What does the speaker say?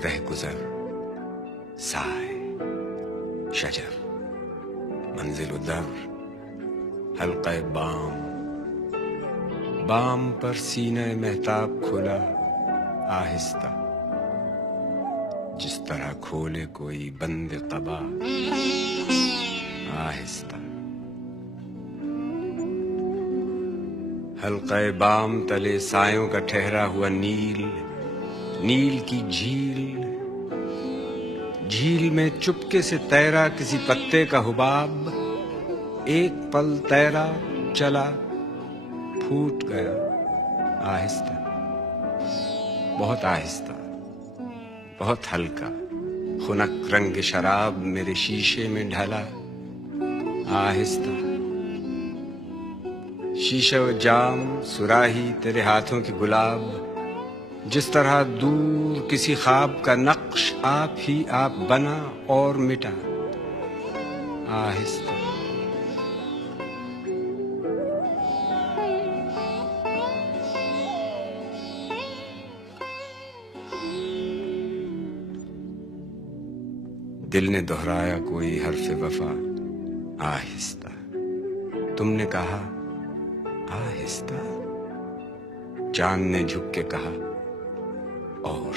रहगुजर, साय, शजर, मंजिल-उदर, हल्क़े balm, balm पर सीने महताब खुला आहिस्ता, जिस तरह खोले कोई बंद क़बा आहिस्ता। हल्क़े बाम तले सायों का ठहरा हुआ नील, नील की झील, झील में चुपके से तैरा किसी पत्ते का हुबाब, एक पल तैरा, चला, फूट गया आहिस्ता, बहुत आहिस्ता, बहुत हल्का। खुनक रंग शराब मेरे शीशे में ढला आहिस्ता, शीशे व जाम, सुराही तेरे हाथों की गुलाब, जिस तरह दूर किसी ख्वाब का नक्श आप ही आप बना और मिटा आहिस्ता। दिल ने दोहराया कोई हर्फ वफा आहिस्ता, तुमने कहा आहिस्ता, चांद ने झुक के कहा और